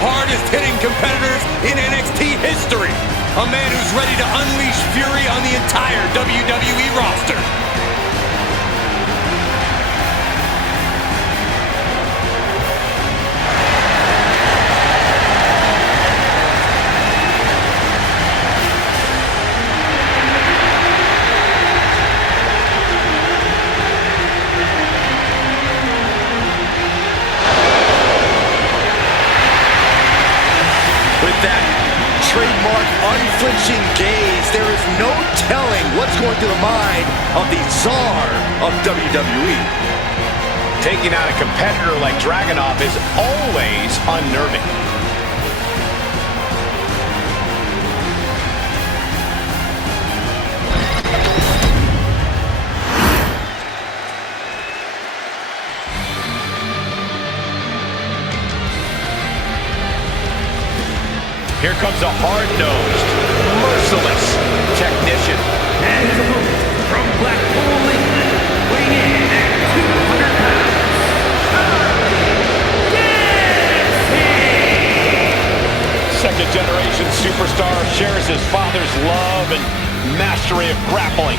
hardest-hitting competitors in NXT history. A man who's ready to unleash fury on the entire WWE roster. Trademark unflinching gaze. There is no telling what's going through the mind of the czar of WWE. Taking out a competitor like Dragunov is always unnerving. Here comes a hard-nosed, merciless technician. And his opponent from Blackpool, England, weighing in at 200 pounds, Dempsey! Second-generation superstar shares his father's love and mastery of grappling.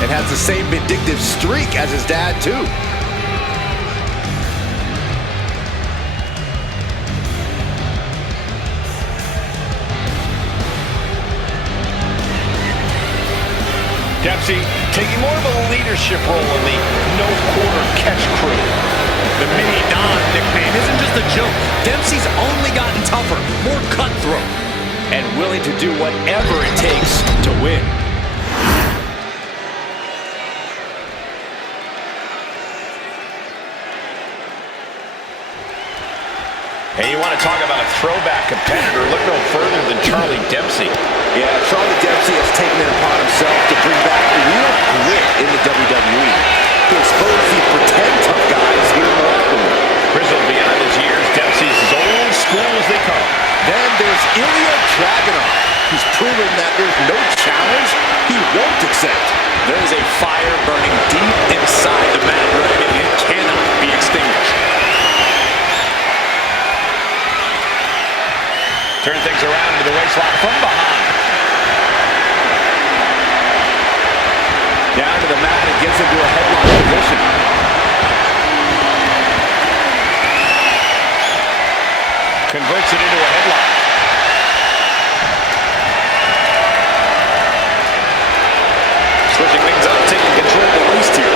And has the same vindictive streak as his dad, too. Dempsey taking more of a leadership role in the no-quarter catch crew. The Mini Don nickname isn't just a joke. Dempsey's only gotten tougher, more cutthroat, and willing to do whatever it takes to win. Hey, you want to talk about a throwback competitor? Look no further than Charlie Dempsey. Yeah, Charlie Dempsey has taken it upon himself to bring back real grit in the WWE. To expose the pretend tough guys here in the locker room. Grizzled beyond his years, Dempsey's as old school as they come. Then there's Ilja Dragunov, who's proven that there's no challenge he won't accept. There's a fire burning deep inside the Mad Dragon. It cannot be extinguished. Turn things around into the waistlock from behind. Down to the mat and gets into a headlock position. Converts it into a headlock. Switching things up, taking control of the waist here.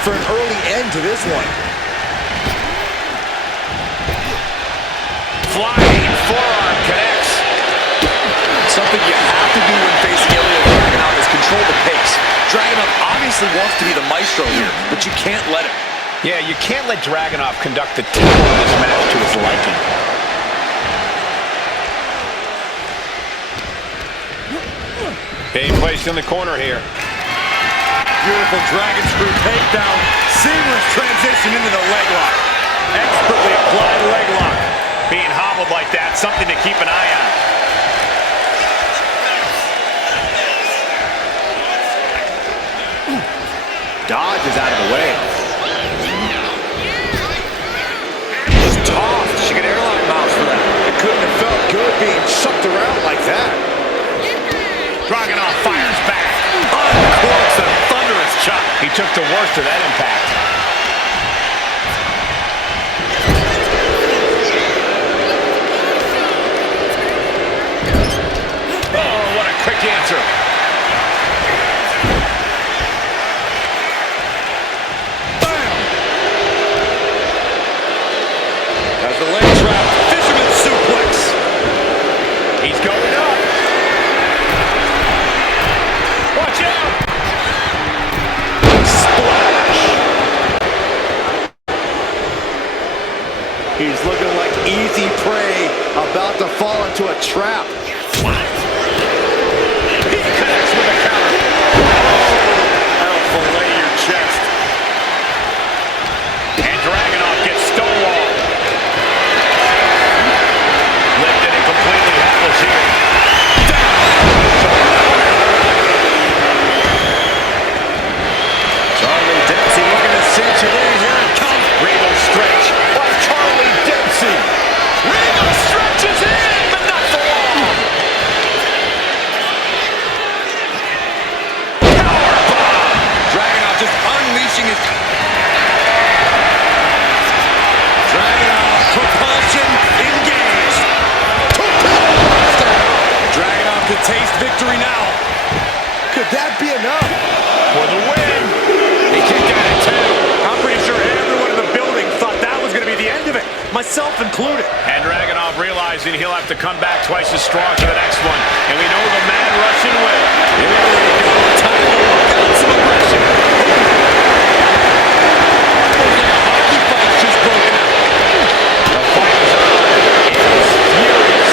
For an early end to this one. Flying forearm connects. Something you have to do when facing Ilja Dragunov is control the pace. Dragunov obviously wants to be the maestro here, but you can't let him. Yeah, you can't let Dragunov conduct the tempo of this match to his liking. Being placed in the corner here. Beautiful dragon screw takedown. Seamless transition into the leg lock. Expertly applied leg lock. Being hobbled like that, something to keep an eye on. Dodge is out of the way. Just tossed. She got airline miles for that. It couldn't have felt good being chucked around like that. Dragunov fires back. Uncorks a thunderous chop. He took the worst of that impact. Oh, what a quick answer. Bam! Has the leg trap. Fisherman suplex. He's going up. Watch out! Splash. He's looking like easy prey, about to fall into a trap. He connects with a counter. That'll fillet your chest. And Dragunov gets stonewalled. Lifted and completely helpless here. Charlie Dempsey looking to cinch it in. Here it comes. Regal stretch by Charlie Dempsey. Regal stretches in, but not for long. Powerbomb. Dragunov just unleashing his... Dragunov, propulsion engaged. Dragunov could taste victory now. Could that be enough? For the win. He kicked out at 2. I'm pretty sure everyone in the building thought that was going to be the end of it, myself included. And Dragunov realizing he'll have to come back twice as strong for the next one. And we know the man Russian will. Here we go. Time to work out some aggression. Looks like a hockey fight's just broken out. The fight is on. It is furious.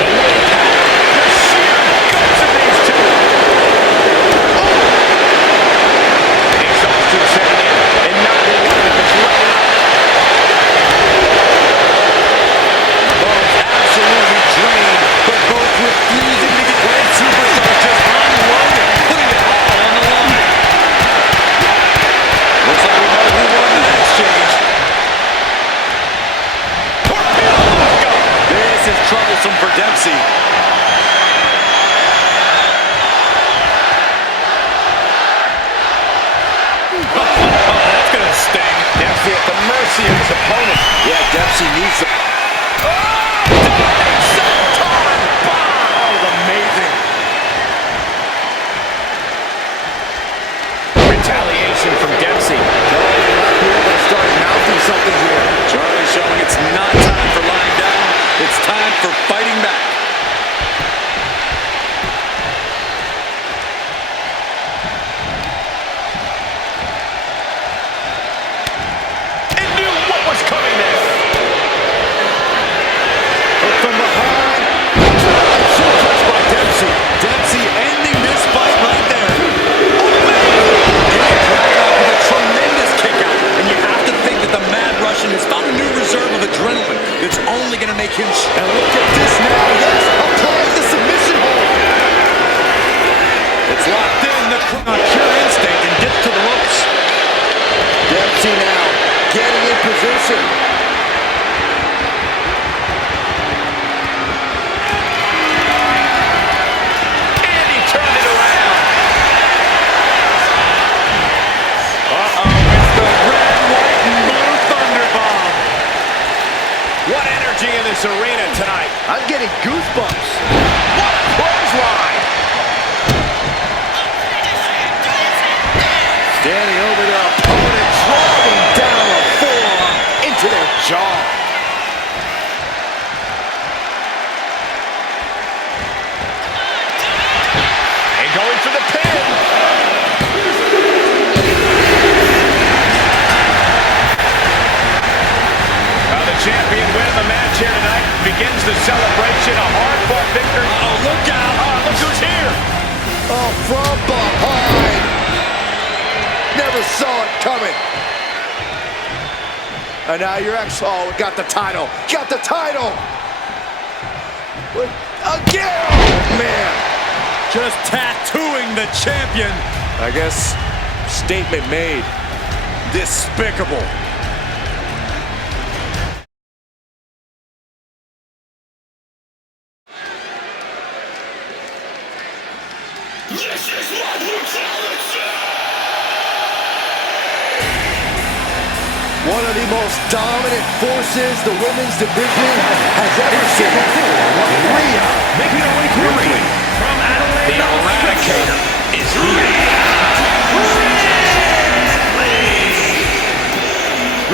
The willpower, the sheer guts of these two. Exhaustion setting in, and neither one of them is letting up. Both absolutely drained, but both refusing to get red superstars just unloading, putting it all on the line. Looks like we know who won that exchange. This is troublesome for Dempsey. That's gonna sting. Dempsey at the mercy of his opponent. Yeah, Dempsey needs the... That was amazing. Retaliation from Dempsey. They're starting mouthing something here. Charlie showing it's not time for lying down. It's time for fighting back. And knew what was coming there. From behind. Suplex by Dempsey. Dempsey ending this fight right there. And Dragunov with a tremendous kick out. And you have to think that the Mad Russian has found a new reserve of adrenaline that's only going to make him... And look at this now. Yes, applying the submission hold. It's locked in. The pure instinct and gets to the ropes. Dempsey now getting in position. And he turned it around. It's the red, white, and blue Thunderbomb. What energy in this arena tonight. I'm getting goosebumps. What a clothesline. Standing over their opponent, driving down a forearm into their jaw. And going for the pin. The champion winning the match here tonight begins the celebration. A hard-fought victory. Oh, look out. Look who's here. Oh, from behind. Never saw it coming. And now your ex, oh, got the title. Got the title. Again. Oh, man. Just tattooing the champion. I guess statement made. Despicable. This is my brutality! One of the most dominant forces the women's division has ever seen. Rhea Making her way to the ring from Adelaide, The Eradicator is Rhea.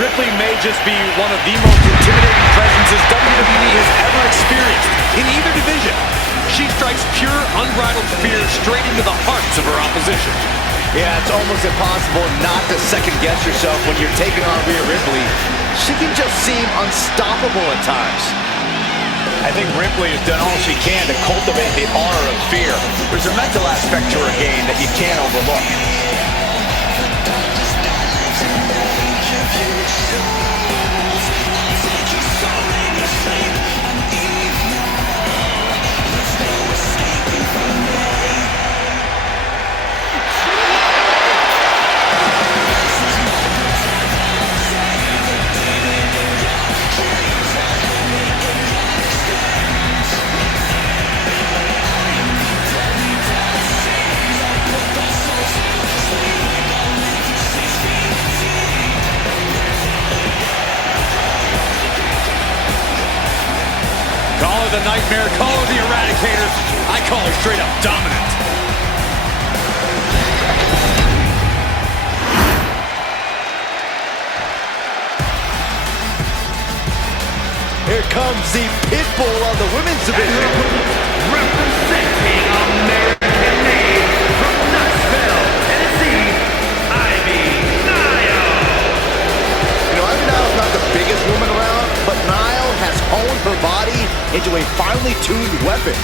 Ripley may just be one of the most intimidating presences WWE has ever experienced in either division. She strikes pure, unbridled fear straight into the hearts of her opposition. Yeah, it's almost impossible not to second-guess yourself when you're taking on Rhea Ripley. She can just seem unstoppable at times. I think Ripley has done all she can to cultivate the aura of fear. There's a mental aspect to her game that you can't overlook. The Nightmare, call her the Eradicator. I call her straight up dominant. Here comes the pit bull of the women's division. Representing American-made from Knoxville, Tennessee, Nile. You know, Nile's not the biggest woman around, but Nile has honed her body into a finely tuned weapon.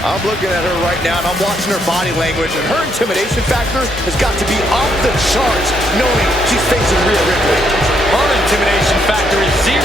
I'm looking at her right now, and I'm watching her body language, and her intimidation factor has got to be off the charts, knowing she's facing Rhea Ripley. Her intimidation factor is 0.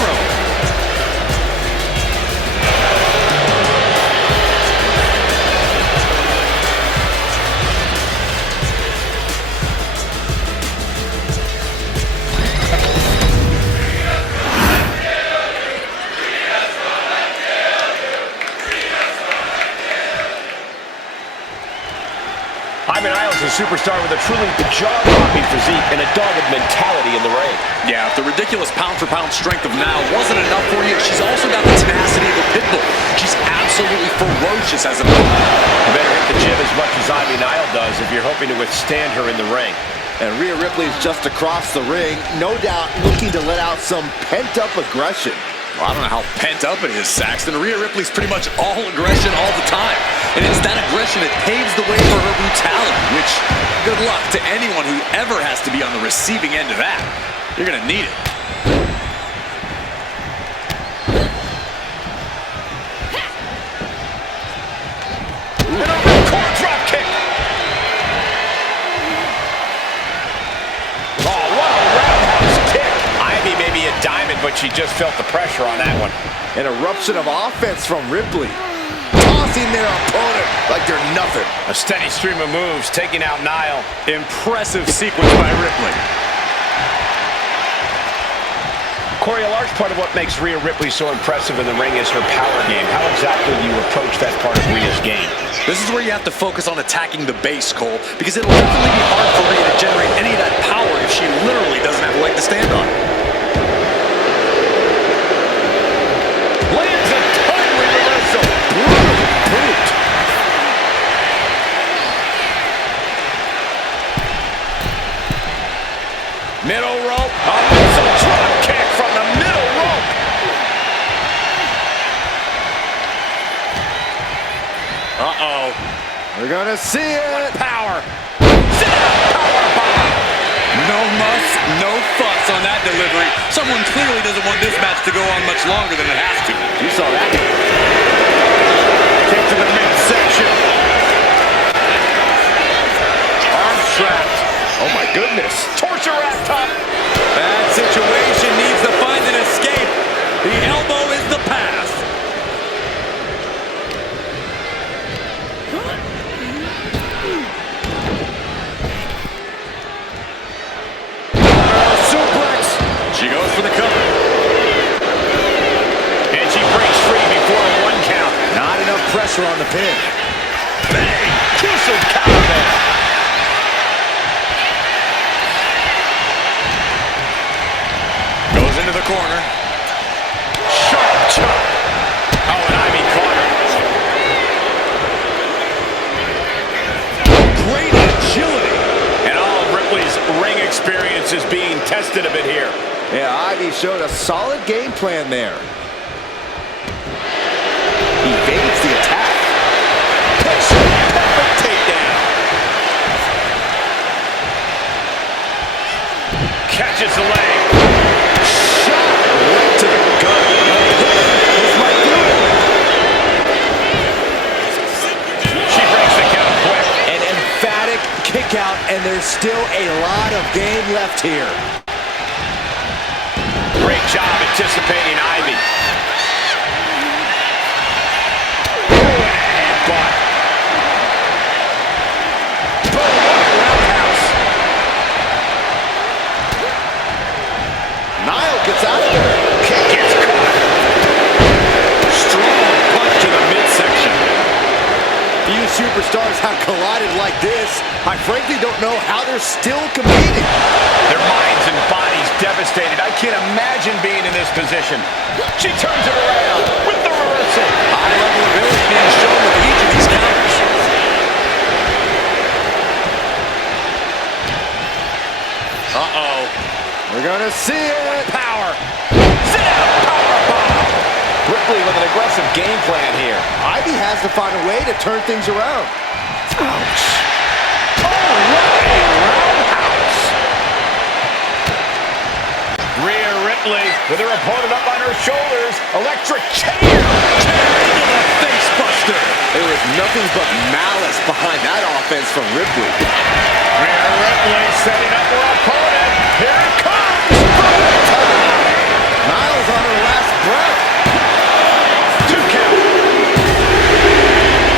Nile's a superstar with a truly jaw-dropping physique and a dogged mentality in the ring. Yeah, if the ridiculous pound-for-pound strength of Nile wasn't enough for you, she's also got the tenacity of a pit bull. She's absolutely ferocious as an opponent. You better hit the gym as much as Nile does if you're hoping to withstand her in the ring. And Rhea Ripley is just across the ring, no doubt looking to let out some pent-up aggression. Well, I don't know how pent up it is, Saxton. Rhea Ripley's pretty much all aggression all the time. And it's that aggression that paves the way for her brutality, which, good luck to anyone who ever has to be on the receiving end of that. You're going to need it. And a ripcord drop kick. Oh, what a roundhouse kick. Ivy may be a diamond, but she just felt the pressure on that one. An eruption of offense from Ripley. Tossing their opponent like they're nothing. A steady stream of moves, taking out Nile. Impressive sequence by Ripley. Corey, a large part of what makes Rhea Ripley so impressive in the ring is her power game. How exactly do you approach that part of Rhea's game? This is where you have to focus on attacking the base, Cole, because it'll definitely be hard for Rhea to generate any of that power if she literally doesn't have a leg to stand on. Lands a total reversal. Brutal boot. Middle rope. A missile drop kick from the middle rope. Uh-oh. We're gonna see it. Power. Sit down. Power bomb. No muss, no fuss on that delivery. Someone clearly doesn't want this match to go on much longer than it has to. You saw that. Kick to the midsection. Arm trapped. Oh my goodness. Torture rack top. Bad situation, needs to find an escape. The elbow is the pass. Suplex. She goes for the cover. And she breaks free before a 1 count. Not enough pressure on the pin. Bang! Crucial counter there. Goes into the corner. Sharp chop. Oh, and Ivy caught her. Great agility. And all of Ripley's ring experience is being tested a bit here. Yeah, Ivy showed a solid game plan there. catches the leg. Shot right to the gut. This might do it. She breaks the count quick. An emphatic kick out, and there's still a lot of game left here. Great job anticipating Ivy. Nile gets out of there. Kick gets caught. Strong punch to the midsection. Few superstars have collided like this. I frankly don't know how they're still competing. Their minds and bodies devastated. I can't imagine being in this position. She turns it around with the reversal. High level ability being shown with each of these counters. Uh-oh. We're gonna see it. Power. Sit down. Power bomb. Ripley with an aggressive game plan here. Ivy has to find a way to turn things around. Ouch. Oh, what a roundhouse. Rhea Ripley with her opponent up on her shoulders. Electric chair. Into the face buster. There is nothing but malice behind that offense from Ripley. Rhea Ripley setting up her opponent. Here it comes. Nile's on her last breath. 2 count.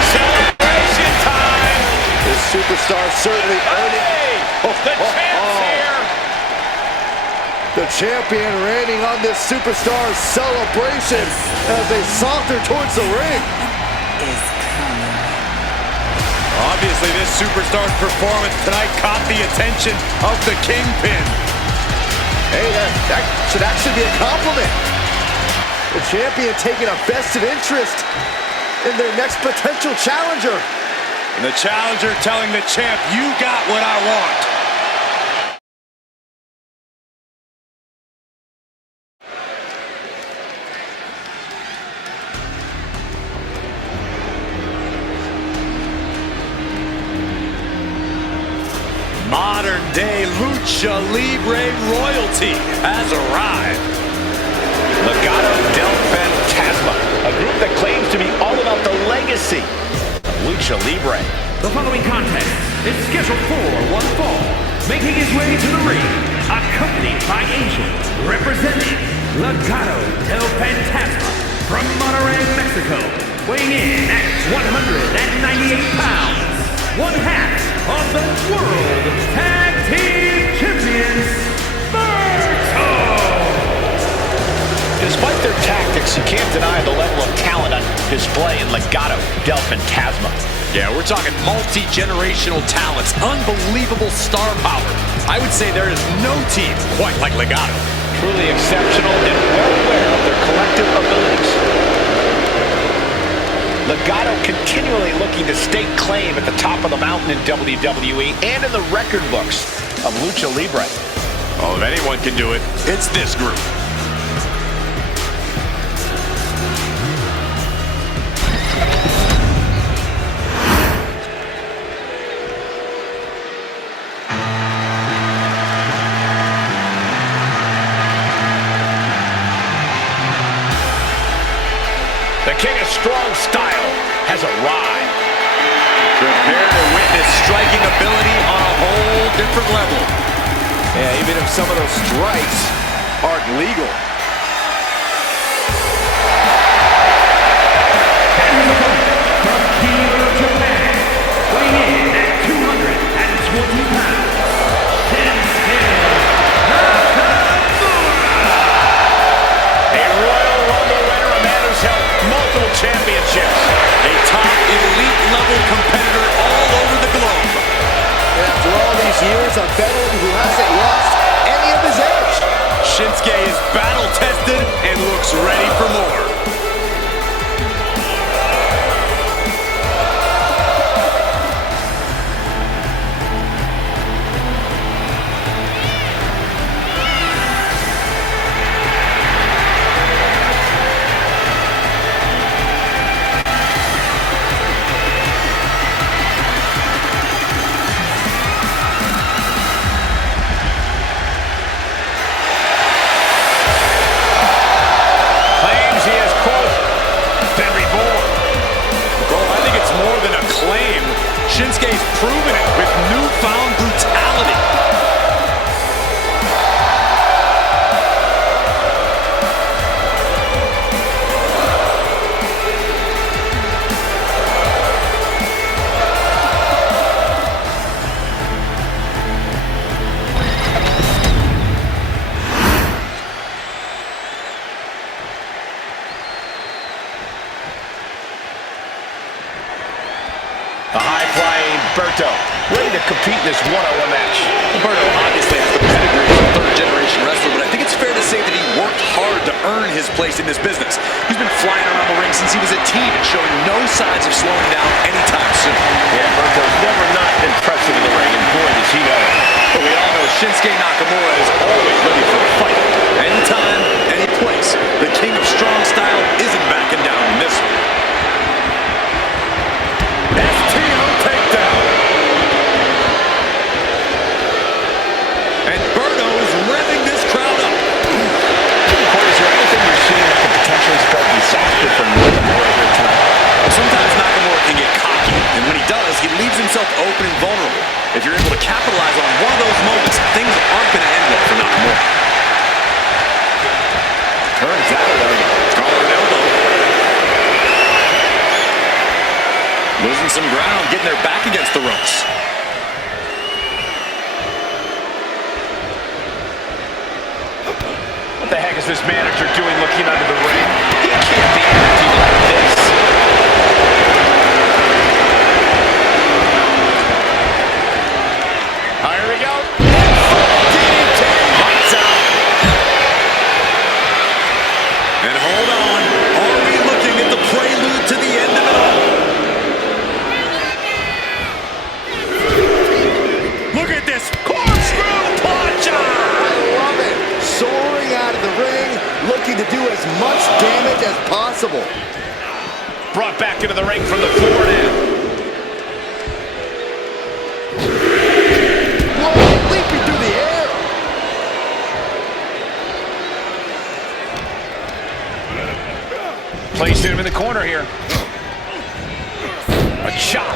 Celebration time. This superstar certainly earned it. The champ's here. The champion reigning on this superstar's celebration as they saunter towards the ring. Obviously, this superstar's performance tonight caught the attention of the Kingpin. Hey, that should actually be a compliment. The champion taking a vested interest in their next potential challenger. And the challenger telling the champ, you got what I want. Modern-day Lucha Libre royalty has arrived. Legado del Fantasma, a group that claims to be all about the legacy of Lucha Libre. The following contest is scheduled for one fall. Making his way to the ring, accompanied by Angel, representing Legado del Fantasma from Monterrey, Mexico, weighing in at 198 pounds. One half of the World Tag Team Champions, Berto! Despite their tactics, you can't deny the level of talent on display in Legado del Fantasma. Yeah, we're talking multi-generational talents, unbelievable star power. I would say there is no team quite like Legado. Truly exceptional and well aware of their collective abilities. Legado continually looking to stake claim at the top of the mountain in WWE and in the record books of Lucha Libre. Oh, if anyone can do it, it's this group. The king of strong style has arrived. Prepare to witness striking ability on a whole different level. Yeah, even if some of those strikes aren't legal. From Kyoto, Japan, weighing in at 220 pounds, Shinsuke Nakamura! A Royal Rumble winner, a man who's held multiple championships. A top elite level competitor all over the globe. And after all these years, a veteran who hasn't lost any of his edge. Shinsuke is battle tested and looks ready for more. proven it with newfound brutality. A high-flying Berto, ready to compete in this one-on-one match. Berto obviously has the pedigree as a third-generation wrestler, but I think it's fair to say that he worked hard to earn his place in this business. He's been flying around the ring since he was a teen and showing no signs of slowing down anytime soon. Yeah, Berto's never not impressive in the ring, and boy, does he know it. But we all know Shinsuke Nakamura is always ready for a fight. Anytime, any place. The king of strong style isn't backing down in this one. STO takedown. And Berto is revving this crowd up. Corey, is there anything you're seeing that could potentially spell disaster for Nakamura here tonight? Sometimes Nakamura can get cocky, and when he does, he leaves himself open and vulnerable. If you're able to capitalize on one of those moments, things aren't going to end well for Nakamura. Turns out Collar elbow. Losing some ground, getting their back against the ropes. what the heck is this manager doing looking under the ring? He can't be acting like this. Here we go. DDT. Lights out. And hold on, are we looking at the prelude to the end of it all? Look at this corkscrew punch! I love it. Soaring out of the ring, looking to do as much damage as possible. Brought back into the ring from the floor now. Whoa, leaping through the air. Placing him in the corner here. A chop.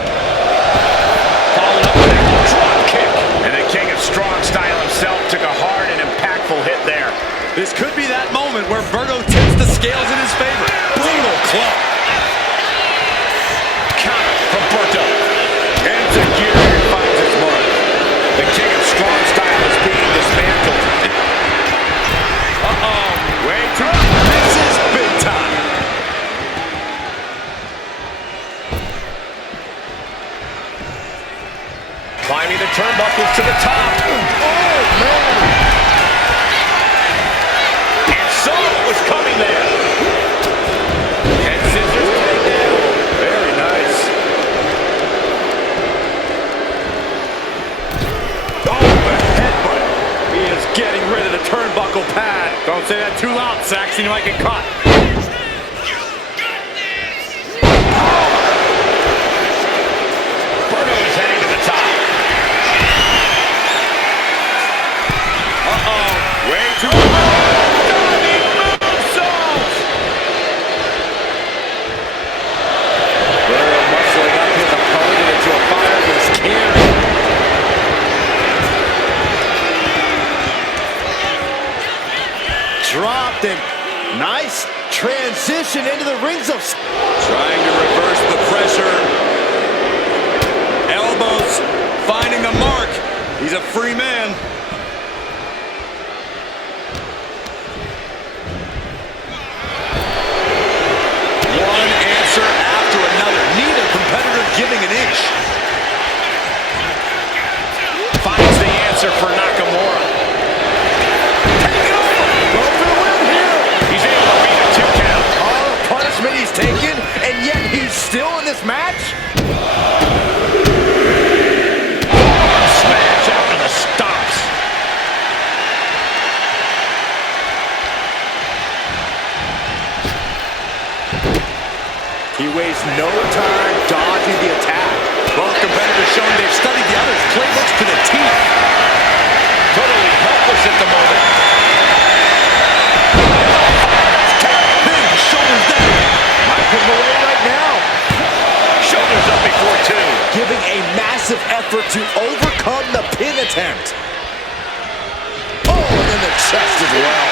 Followed up with a drop kick. And the king of strong style himself took a hard and impactful hit there. This could be that moment where Berto tips the scales in his favor. Brutal club. Counter from Berto. Into gear and finds its mark. The king of strong style is being dismantled. Uh-oh. Way too. This is big time. Climbing the turnbuckles to the top. Oh, man. And saw what was coming there. Head scissors takedown. Very nice. Oh, the headbutt. He is getting rid of the turnbuckle pad. Don't say that too loud, Saxon. You might get caught. Berto is heading to the top. Uh-oh. Way too. Diving moonsault. Berto muscling up his opponent into a fireman's carry. Dropped and nice transition into the rings of... Trying to reverse the pressure. Elbows finding the mark. He's a free man. One answer after another. Neither competitor giving an inch. Finds the answer for Nakamura. Take it over. Go for the win here. He's able to beat a 2 count. All the punishment he's taken, and yet he's still in this match? Smash after the stops. He wastes no time dodging the attack. Both competitors showing they've studied the other's playbooks to the teeth. Totally helpless at the moment. Big shoulders down. Might put him away right now. Shoulders up before 2. Giving a massive effort to overcome the pin attempt. Oh, and then the chest as well.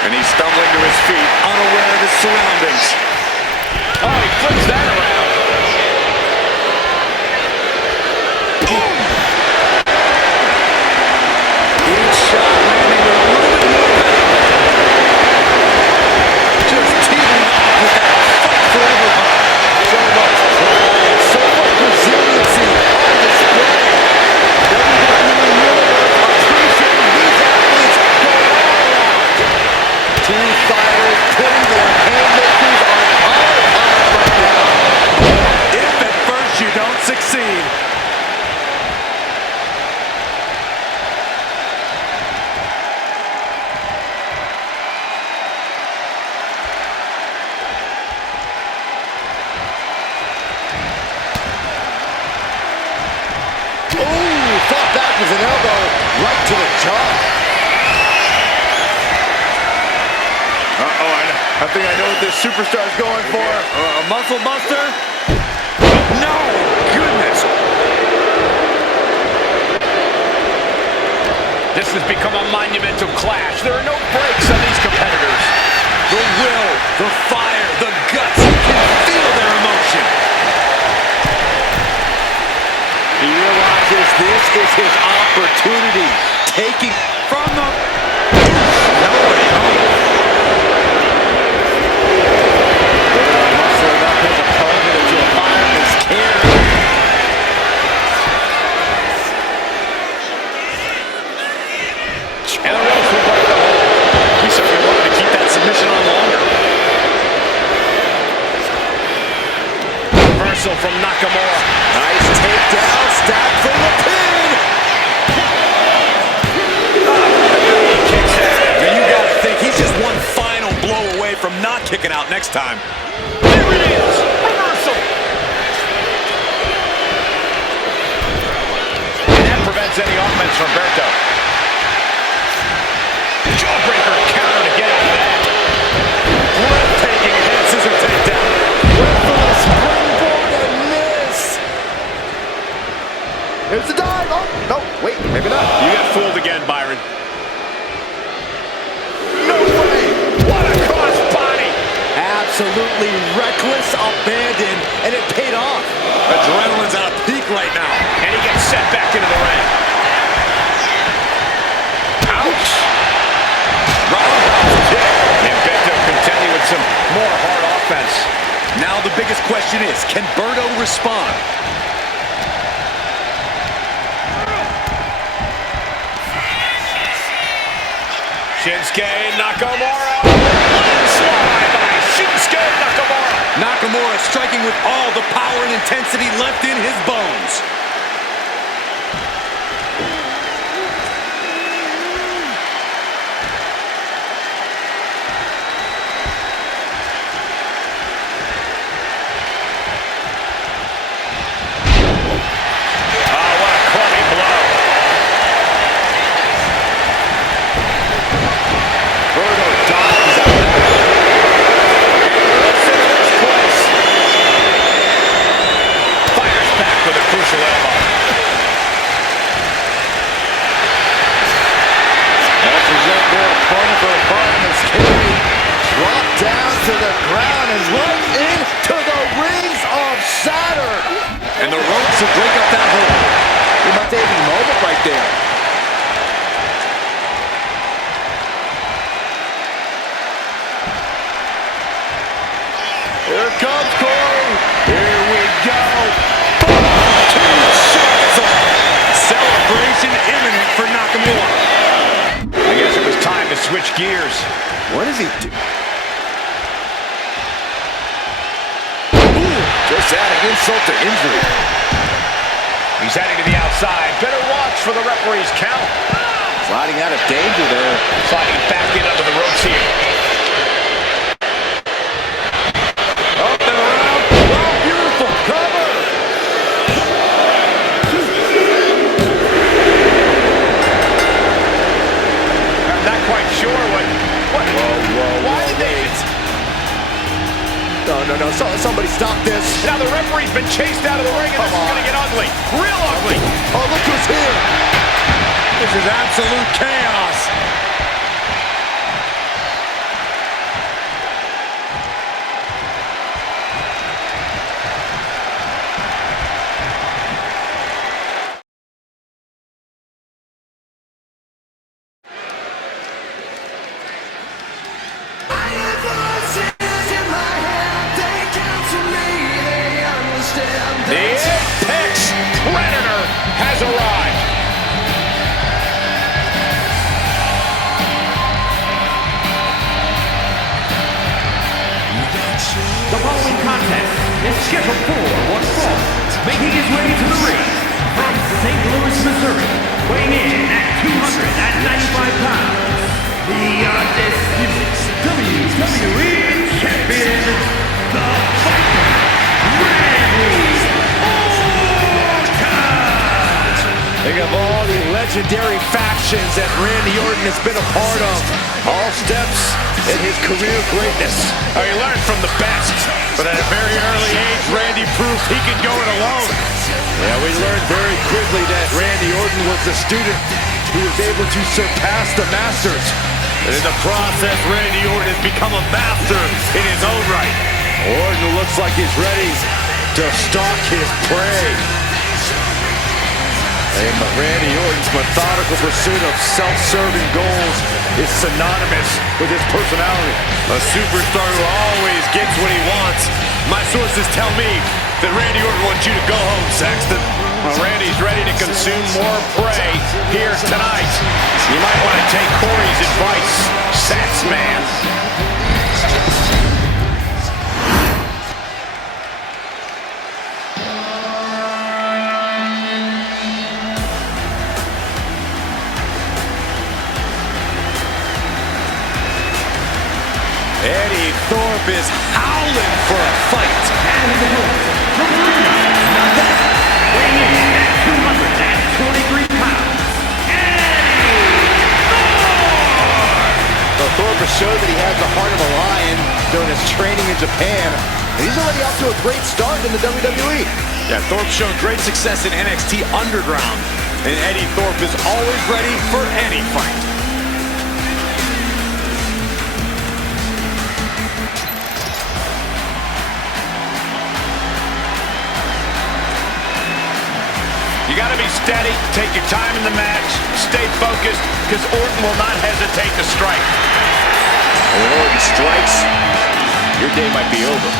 And he's stumbling to his feet, unaware of his surroundings. Oh, he flips that around. Boom! Each shot landing with a little bit more power. Just teaming off with that fight forever vibe. So much pride, so much resiliency on display. WWE Universe appreciating these athletes going all out. Two fighters putting their haymakers on autopilot right now. If at first you don't succeed. Thought that was an elbow right to the jaw. I think I know what this superstar's going for. A muscle buster? No! Goodness! This has become a monumental clash. There are no breaks on these competitors. The will, the fire, the guts. You can feel their emotion. He realizes this is his opportunity. Taking From the... No way home. muscling up his opponent into a fireman's carry. And the Rhodes will break the hold. He certainly wanted to keep that submission on longer. Reversal from Nakamura. Nice takedown, stab from the pin. Kicks out. Now you gotta think he's just one final blow away from not kicking out next time. There it is. Reversal. And that prevents any offense from Berto. Jawbreaker counter to get out of that. Breathtaking head scissor takedown. Went for the springboard and miss. Here's the dive. Oh, no, wait, maybe not. You got fooled again, Byron. No way. What a cross body. Absolutely reckless abandon, and it paid off. Adrenaline's at a peak right now. And he gets set back into the ring. Ouch. Roundhouse kick. And Berto continue with some more hard offense. Now the biggest question is, can Berto respond? Shinsuke Nakamura. Landslide by Shinsuke Nakamura. Nakamura striking with all the power and intensity left in his bones. Oh, what a crummy blow. Berto dodges out of that. Let's see this place. Fires back with a crucial elbow. Represent their opponent for a fireman's carry. Drop down to the ground and right into the rings of Saturn. And the ropes will break up that hole. Devastating moment right there. Here comes Corey. Here we go. Celebration imminent for Nakamura. I guess it was time to switch gears. What does he do? Just adding insult to injury. He's heading to the outside. Better watch for the referee's count. Sliding out of danger there. Sliding back in under the ropes here. Up and around. Wow, beautiful cover. I'm not quite sure what. Whoa. Why did they? No. Somebody stop this. Now the referee's been chased out of the ring, and this is going to get ugly. Real ugly. Oh, look who's here. This is absolute chaos. The Apex Predator has arrived. The following contest is scheduled for one fall. Making his way to the ring from St. Louis, Missouri, weighing in at 295 pounds, the undisputed WWE Champion, the Viper, Randy Orton! Think of all the legendary factions that Randy Orton has been a part of. All steps in his career greatness. Oh, he learned from the best, but at a very early age, Randy proved he could go it alone. Yeah, we learned very quickly that Randy Orton was the student who was able to surpass the masters. And in the process, Randy Orton has become a master in his own right. Orton looks like he's ready to stalk his prey. And Randy Orton's methodical pursuit of self-serving goals is synonymous with his personality. A superstar who always gets what he wants. My sources tell me that Randy Orton wants you to go home, Saxton. Well, Randy's ready to consume more prey here tonight. You might want to take Corey's advice, Sax Man. Eddy Thorpe is howling for a fight. And the winner, from Rhea, weighing in at 223 pounds, Eddy Thorpe! Thorpe has showed that he has the heart of a lion during his training in Japan. And he's already off to a great start in the WWE. Yeah, Thorpe's shown great success in NXT Underground. And Eddy Thorpe is always ready for any fight. You got to be steady, take your time in the match, stay focused, because Orton will not hesitate to strike. And when Orton strikes, your day might be over.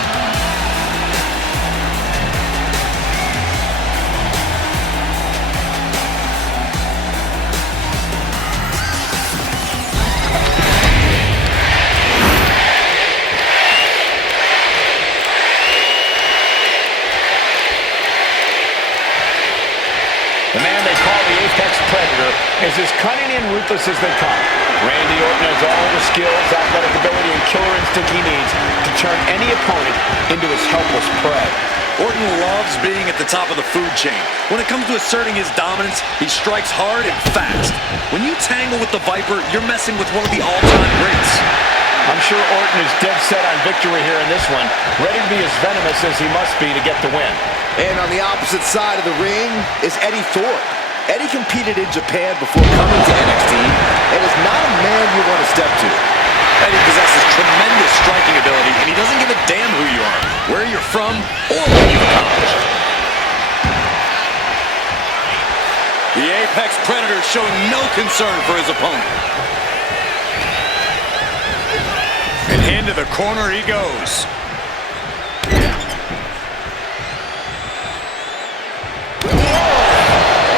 The man they call the Apex Predator is as cunning and ruthless as they come. Randy Orton has all the skills, athletic ability, and killer instinct he needs to turn any opponent into his helpless prey. Orton loves being at the top of the food chain. When it comes to asserting his dominance, he strikes hard and fast. When you tangle with the Viper, you're messing with one of the all-time greats. I'm sure Orton is dead set on victory here in this one, ready to be as venomous as he must be to get the win. And on the opposite side of the ring is Eddy Thorpe. Eddy competed in Japan before coming to NXT and is not a man you want to step to. Eddy possesses tremendous striking ability, and he doesn't give a damn who you are, where you're from, or what you've accomplished. The Apex Predator showing no concern for his opponent. And into the corner he goes.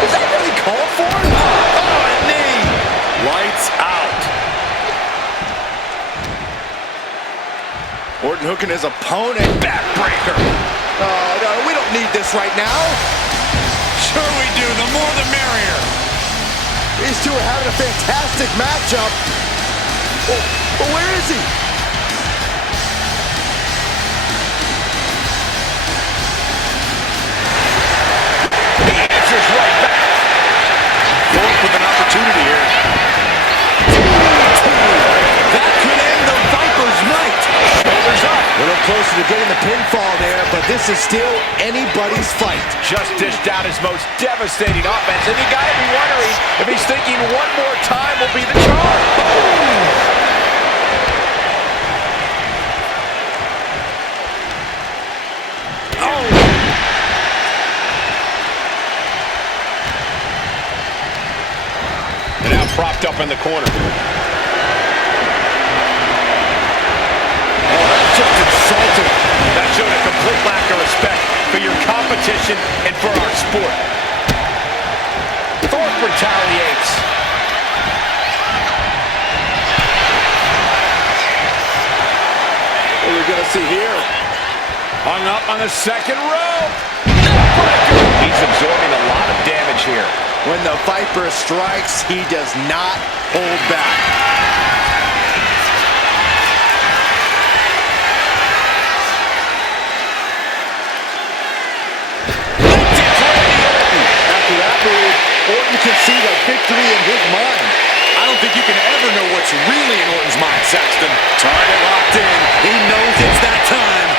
Is that really called for? Oh, a knee! Lights out. Orton hooking his opponent. Backbreaker. No, we don't need this right now. Sure we do. The more the merrier. These two are having a fantastic matchup. But where is he? He answers right back. Thorpe with an opportunity here. That could end the Viper's night. Shoulders up. Little closer to getting the pinfall there, but this is still anybody's fight. Just dished out his most devastating offense, and you gotta be wondering if he's thinking one more time will be the charm. Boom! Propped up in the corner. Oh, that's just insulting. That showed a complete lack of respect for your competition and for our sport. Thorpe retaliates. What are we gonna see here? Hung up on the second rope. He's absorbing a lot of damage here. When the Viper strikes, he does not hold back. After that move, Orton can see the victory in his mind. I don't think you can ever know what's really in Orton's mind, Saxton. Target locked in. He knows it's that time.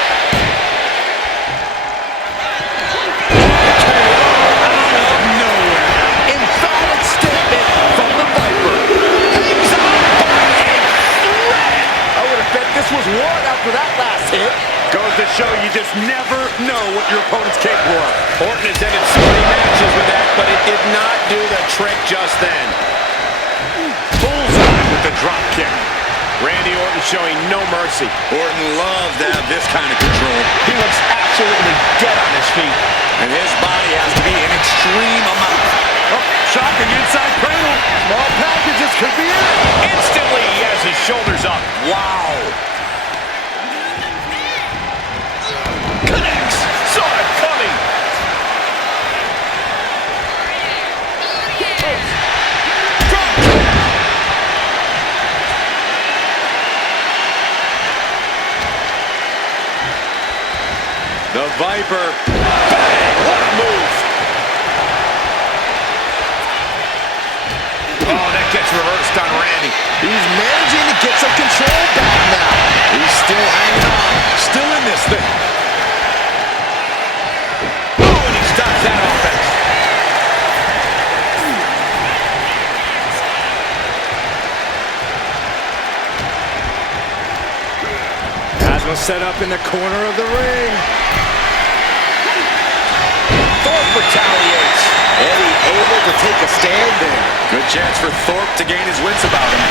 Was won after that last hit. Goes to show you just never know what your opponent's capable of. Orton has ended so many matches with that, but it did not do the trick just then. Bullseye with the drop kick. Randy Orton showing no mercy. Orton loves to have this kind of control. He looks absolutely dead on his feet. And his body has to be an extreme amount. Oh, shocking inside cradle. Small packages could be it. Instantly, he has his shoulders up. Wow. Connects. Saw it coming. The Viper. Bang. What a move. Oh, that gets reversed on Randy. He's managing to get some control back now. He's still hanging on. Still in this thing. And he stops that offense. Has him set up in the corner of the ring. Thorpe retaliates. Eddy able to take a stand there. Good chance for Thorpe to gain his wits about him.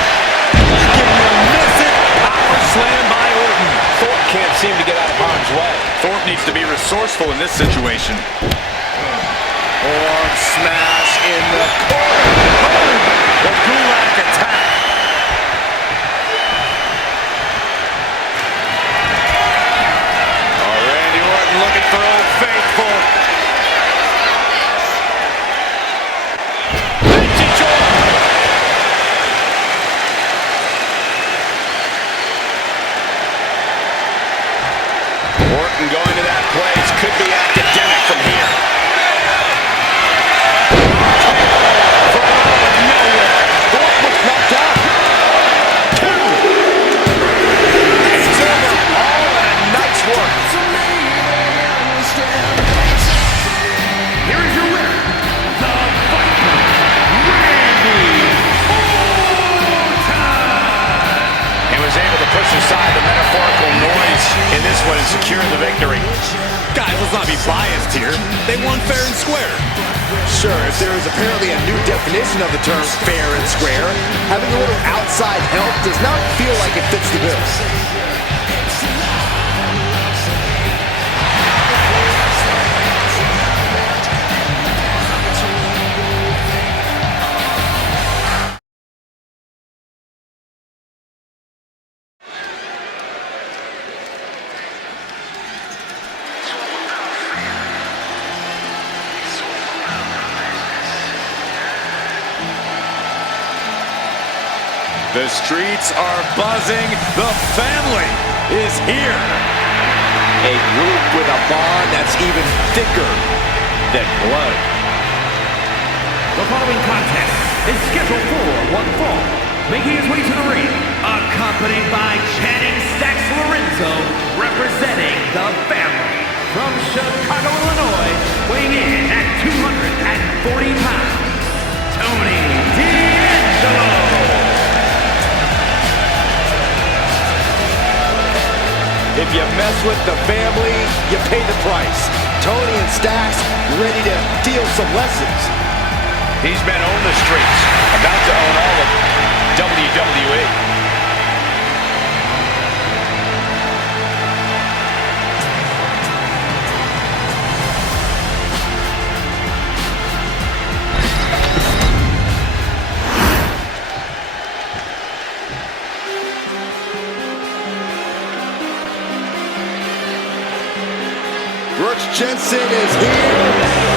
Giving him a miss-it. Power slam by Orton. Thorpe can't seem to get out of harm's way. Thorpe needs to be resourceful in this situation. Arm smash in the corner. Boom! The Gulag attack. Oh, Randy Orton looking for Old Faithful. Orton going to that place could be academic from here. From out of nowhere, Thorpe was knocked out. Two. It's over. All in a nice work. Here is your winner, the Viper, Randy Orton. And was able to push aside the metaphorical noise in this one and secure the victory. Guys, let's not be biased here. They won fair and square. Sure, if there is apparently a new definition of the term fair and square, having a little outside help does not feel like it fits the bill. The streets are buzzing. The family is here. A group with a bond that's even thicker than blood. The following contest is scheduled for one fall. Making his way to the ring, accompanied by Channing Stacks Lorenzo, representing the family from Chicago, Illinois, weighing in at 240 pounds, Tony D'Angelo. If you mess with the family, you pay the price. Tony and Stacks ready to deal some lessons. These men own the streets, about to own all of WWE. Jensen is here,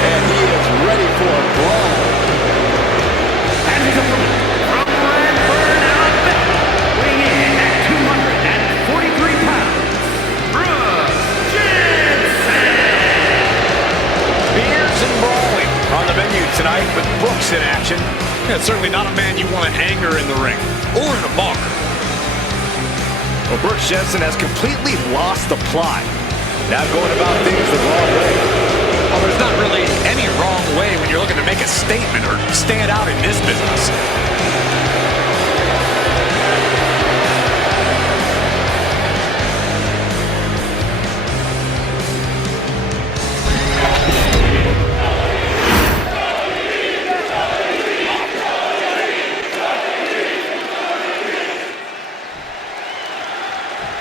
and he is ready for a brawl. And his opponent from Redford, Alabama, weighing in at 243 pounds, Jensen. Beers and brawling on the menu tonight with Brooks in action. Yeah, certainly not a man you want to anger in the ring or in a bar. Well, Brooks Jensen has completely lost the plot. Now going about things the wrong way. Well, there's not really any wrong way when you're looking to make a statement or stand out in this business.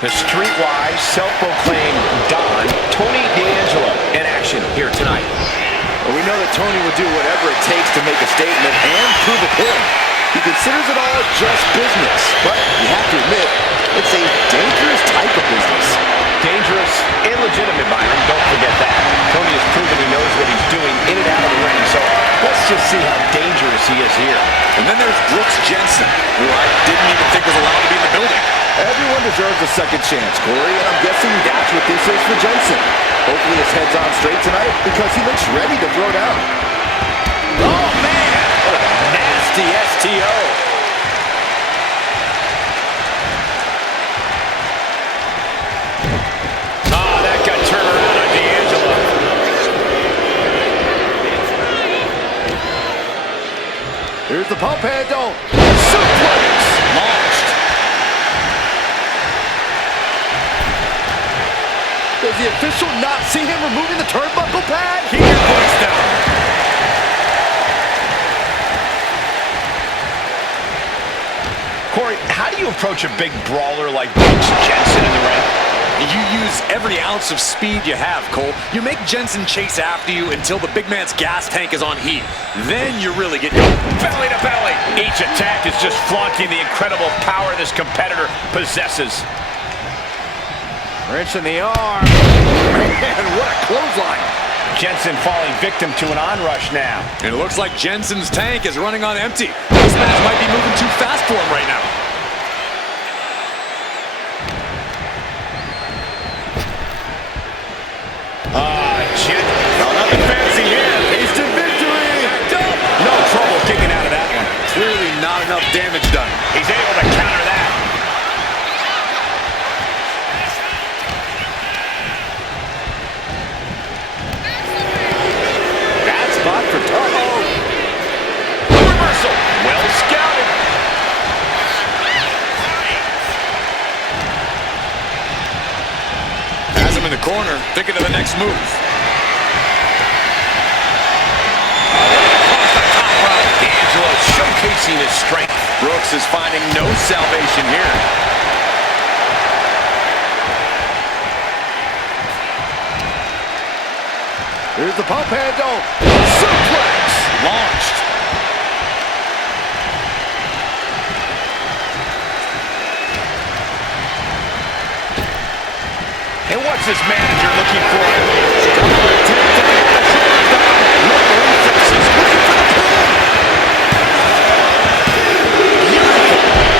The streetwise, self-proclaimed Don, Tony D'Angelo, in action here tonight. Well, we know that Tony will do whatever it takes to make a statement and prove a point. He considers it all just business, but you have to admit, it's a dangerous type of business. Dangerous and legitimate, Byron, don't forget that. Tony has proven he knows what he's doing in and out of the ring, so let's just see how dangerous he is here. And then there's Brooks Jensen, who I didn't even think was allowed to be in the building. Everyone deserves a second chance, Corey, and I'm guessing that's what this is for Jensen. Hopefully his head's on straight tonight because he looks ready to throw down. Oh, man! What a nasty STO. Oh, that got turned around on D'Angelo. Here's the pump handle. Suplex! Launched. Does the official not see him removing the turnbuckle pad? Keep your voice down. Corey, how do you approach a big brawler like Brooks Jensen in the ring? You use every ounce of speed you have, Cole. You make Jensen chase after you until the big man's gas tank is on heat. Then you really get going. Belly to belly. Each attack is just flaunting the incredible power this competitor possesses. Wrench in the arm. Man, what a clothesline. Jensen falling victim to an onrush now. And it looks like Jensen's tank is running on empty. This match might be moving too fast for him right now. Nothing fancy here. Instant victory. No trouble kicking out of that one. Clearly not enough damage done. He's able to counter that. Bad spot for Tony. The reversal. Well scouted. Has him in the corner, thinking of the next move. D'Angelo showcasing his strength. Brooks is finding no salvation here. Here's the pump handle. Suplex. Launched. And what's his manager looking for?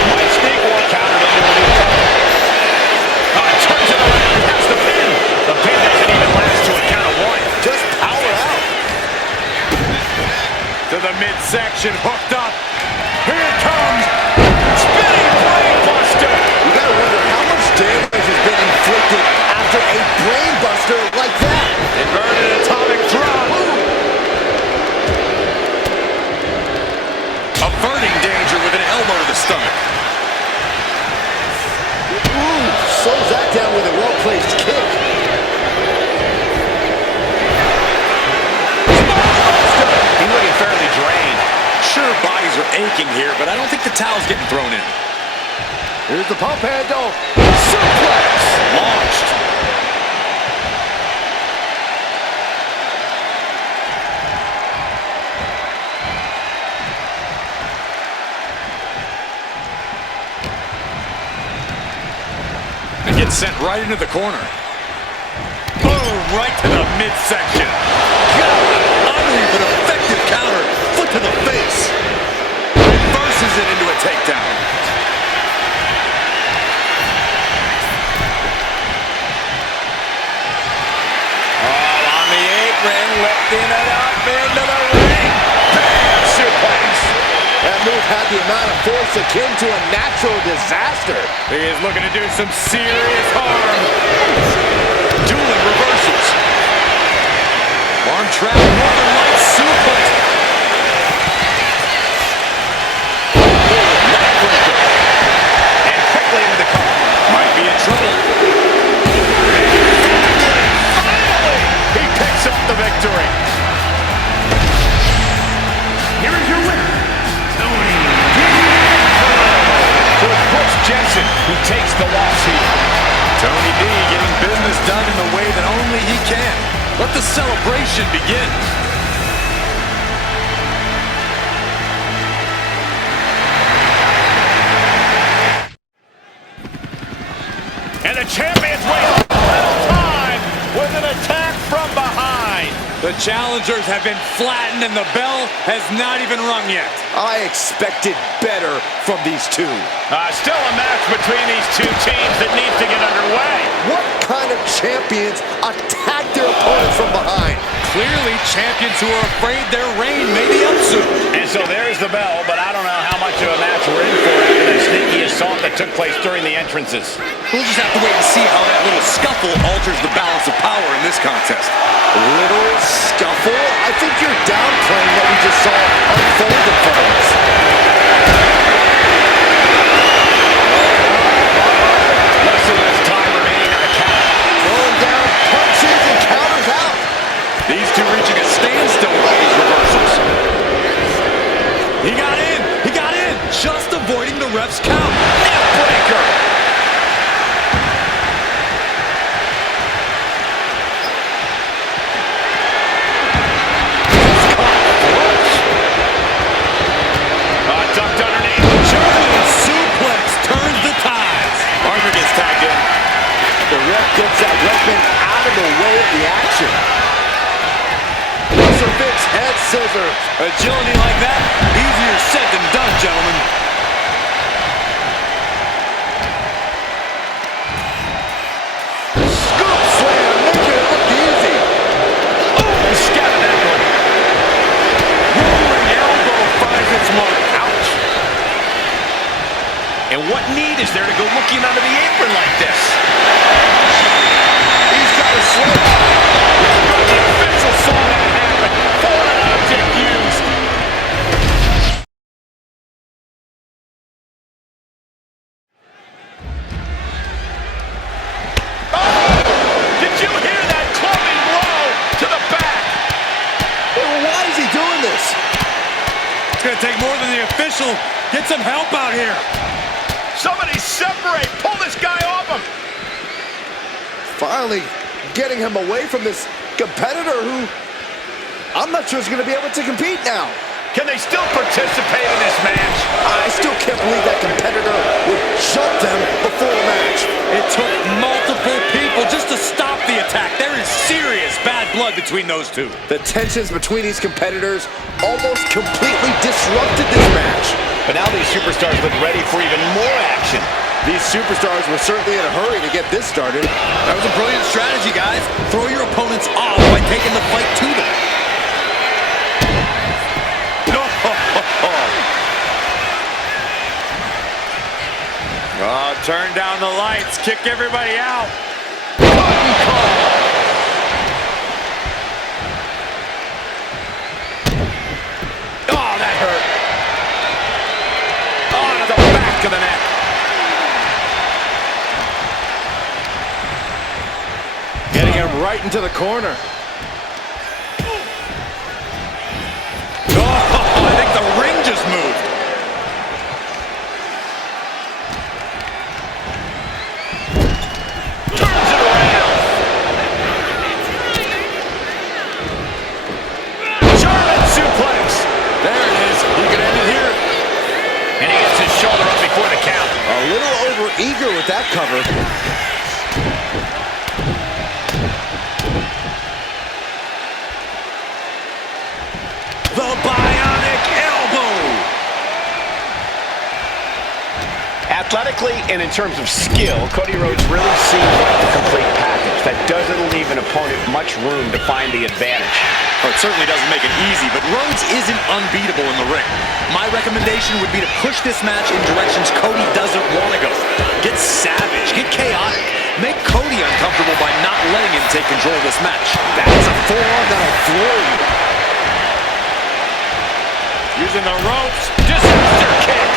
Might sneak one counter underneath. Turns it around. That's the pin. The pin doesn't even last to a count of one. Just power out. To the midsection, hooked up. Here it comes. Spinning brain buster. You gotta wonder how much damage has been inflicted aching here, but I don't think the towel's getting thrown in. Here's the pump handle. Suplex. Launched. And gets sent right into the corner. Boom, right to the midsection. God, ugly but effective counter. Foot to the face. Reverses it into a takedown. Lifting it up into the ring. Bam! Suplex. That move had the amount of force akin to a natural disaster. He is looking to do some serious harm. Dueling reversals. Arm trap, Northern Lights suplex. Neckbreaker. And quickly into the cover. Might be in trouble. He picks up the victory. Here is your winner, Tony. So it's Brooks Jensen who takes the loss here. Tony D getting business done in the way that only he can. Let the celebration begin. And the champion's waiting for the final time with an attack from behind. The challengers have been flattened and the bell has not even rung yet. I expected better from these two. Still a match between these two teams that needs to get underway. What kind of champions attack their opponents from behind? Clearly champions who are afraid their reign may be up soon. And so there's the bell, but I don't know how much of a match we're in for after that sneaky assault that took place during the entrances. We'll just have to wait and see how that little scuffle alters the balance of power in this contest. Little scuffle? I think you're downplaying what we just saw unfold in front of us. Less than enough time remaining on the count. Throwing down punches and counters out. These two reaching a standstill with all these reversals. He got in! He got in! Just avoiding the ref's count. Neckbreaker! Ducked underneath. German suplex turns the tides. Arthur gets tagged in. The ref gets that weapon out of the way of the action. Crucifix head scissors. Agility like that, easier said than done, gentlemen. Scoop slam, making it look easy. Oh, scattered that one. Rolling elbow finds its mark. Ouch. And what need is there to go looking under the apron like this? He's got a slip. The official saw that happen. Foreign object used. Oh! Did you hear that clubbing blow to the back? Why is he doing this? It's going to take more than the official. Get some help out here. Somebody separate. Pull this guy off him. Finally getting him away from this competitor who I'm not sure is going to be able to compete now. Can they still participate in this match? I still can't believe that competitor would jump them before the match. It took multiple people just to stop the attack. There is serious bad blood between those two. The tensions between these competitors almost completely disrupted this match. But now these superstars look ready for even more action. These superstars were certainly in a hurry to get this started. That was a brilliant strategy, guys. Throw your opponents off by taking the fight to them. Oh, turn down the lights. Kick everybody out. Oh, that hurt. Oh, to the back of the neck. Getting him right into the corner. Oh, I think the ring just moved. eager with that cover. The bionic elbow. Athletically and in terms of skill, Cody Rhodes really seems like the complete package that doesn't leave an opponent much room to find the advantage. Well, it certainly doesn't make it easy, but Rhodes isn't unbeatable in the ring. My recommendation would be to push this match in directions Cody doesn't want to go. Get savage, get chaotic. Make Cody uncomfortable by not letting him take control of this match. That's a forearm that'll floor you. Using the ropes. Disaster kick.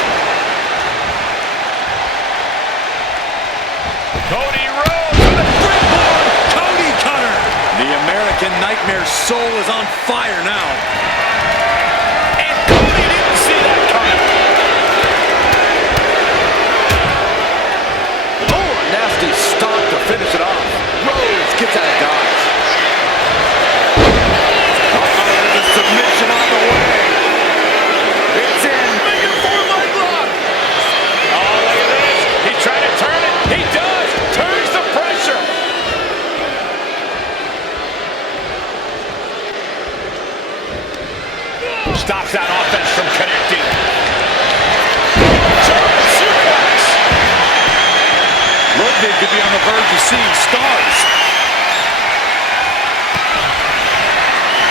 Cody Rhodes with a springboard. Cody cutter. The American Nightmare soul is on fire now. And Cody didn't see that coming. Oh, a nasty stomp to finish it off. Rhodes gets out of dodge. There's a submission on the way. It's in. Make it a 4-leg lock. Oh, look at this. He's trying to turn it. He does. Turns the pressure. Stops that offense from connecting. German suplex. Ludwig could be on the verge of seeing stars.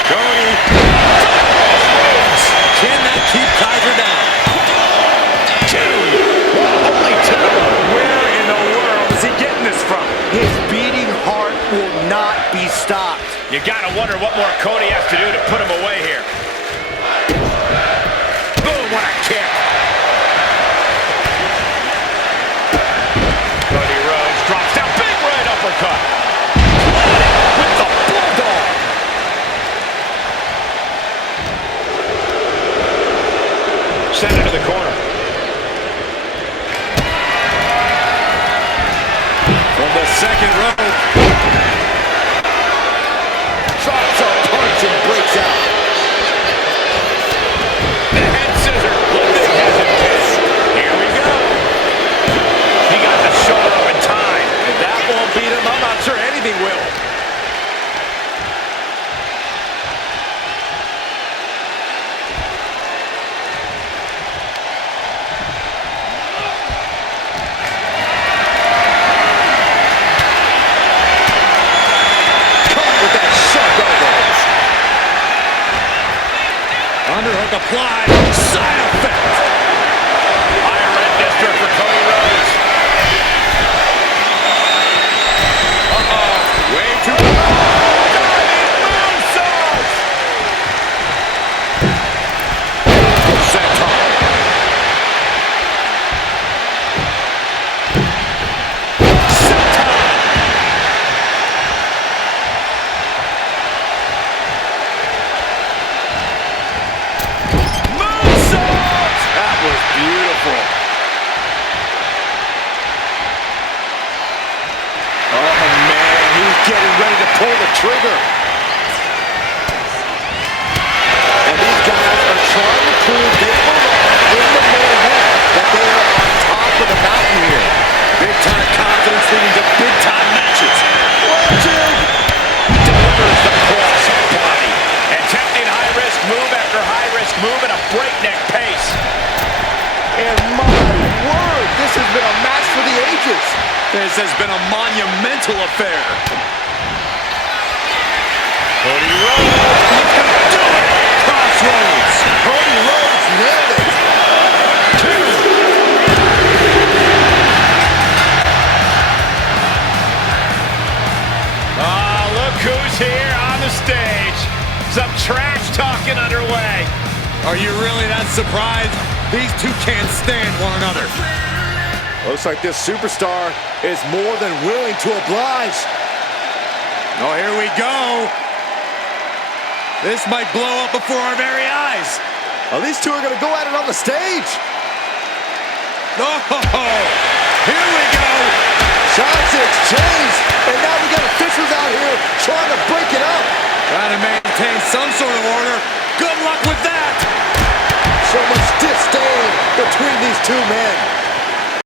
Cody. Can that keep Kaiser down? Only two. Where in the world is he getting this from? His beating heart will not be stopped. You gotta wonder what more Cody has to do to put him away here. Boom, what a kick. Cody Rhodes drops down, big right uppercut. With the bulldog. Send it to the corner. From the second row. Drops a punch and breaks out. The head scissor. Ludwig has him pinned. Here we go. He got the shoulder up in time. If that won't beat him, I'm not sure anything will. Underhook applied. Side effect. Higher red district for Cody Rhodes. Way too Beautiful. Oh, man, he's getting ready to pull the trigger. And these guys are trying to prove they belong in the main event, that they are on top of the mountain here. Big-time confidence leading to big-time matches. Legend delivers the cross body. Attempting high-risk move after high-risk move at a breakneck pace. And my word, this has been a match for the ages. This has been a monumental affair. Cody Rhodes. He's gonna do it. Crossroads. Cody Rhodes nailed it. Look who's here on the stage. Some trash talking underway. Are you really that surprised? These two can't stand one another. Looks like this superstar is more than willing to oblige. Oh, here we go. This might blow up before our very eyes. Well, these two are going to go at it on the stage. Oh, here we go. Shots exchanged, and now we got officials out here trying to break it up. Trying to maintain some sort of order. Good luck with that. So much disdain between these two men.